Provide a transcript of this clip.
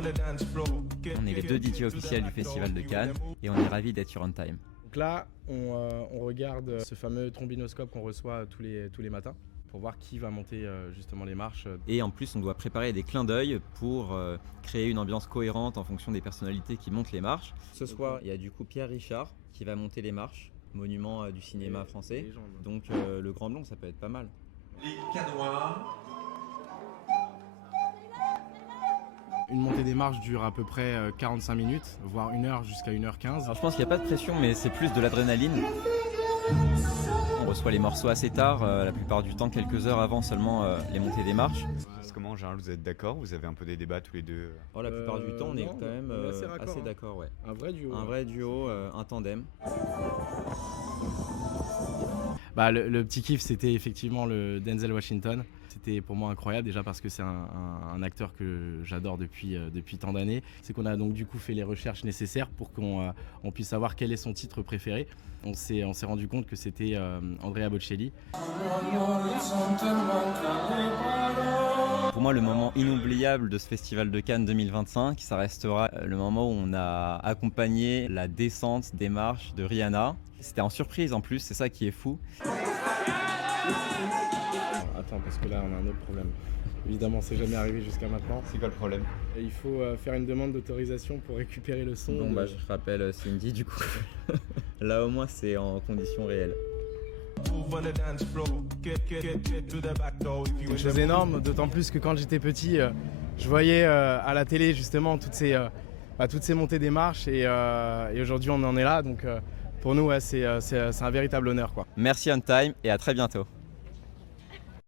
On est les deux DJ officiels du Festival de Cannes et on est ravis d'être sur On Time. Donc là, on regarde ce fameux trombinoscope qu'on reçoit tous les matins pour voir qui va monter justement les marches. Et en plus, on doit préparer des clins d'œil pour créer une ambiance cohérente en fonction des personnalités qui montent les marches. Ce soir, il y a du coup Pierre Richard qui va monter les marches, monument du cinéma français. Donc le Grand Blond, ça peut être pas mal. Les Canois. Une montée des marches dure à peu près 45 minutes, voire 1 heure jusqu'à 1h15. Alors je pense qu'il n'y a pas de pression, mais c'est plus de l'adrénaline. On reçoit les morceaux assez tard, la plupart du temps quelques heures avant seulement les montées des marches. C'est comment en général, vous êtes d'accord? Vous avez un peu des débats tous les deux? Oh, la plupart du temps on est non, quand même on est assez d'accord. Ouais. Un vrai duo. Un vrai duo, un tandem. Bah, le petit kiff, c'était effectivement le Denzel Washington. C'était pour moi incroyable, déjà parce que c'est un acteur que j'adore depuis tant d'années. C'est qu'on a donc du coup fait les recherches nécessaires pour qu'on puisse savoir quel est son titre préféré. On s'est rendu compte que c'était Andrea Bocelli. Pour moi, le moment inoubliable de ce festival de Cannes 2025, ça restera le moment où on a accompagné la descente des marches de Rihanna. C'était en surprise en plus, c'est ça qui est fou. Attends, parce que là on a un autre problème. Évidemment, c'est jamais arrivé jusqu'à maintenant. C'est quoi le problème? Et il faut faire une demande d'autorisation pour récupérer le son. Bon, je rappelle Cindy du coup. Là au moins c'est en conditions réelles. Une chose énorme, d'autant plus que quand j'étais petit, je voyais à la télé justement toutes ces montées des marches et aujourd'hui on en est là. Donc pour nous, ouais, c'est un véritable honneur, quoi. Merci On Time et à très bientôt.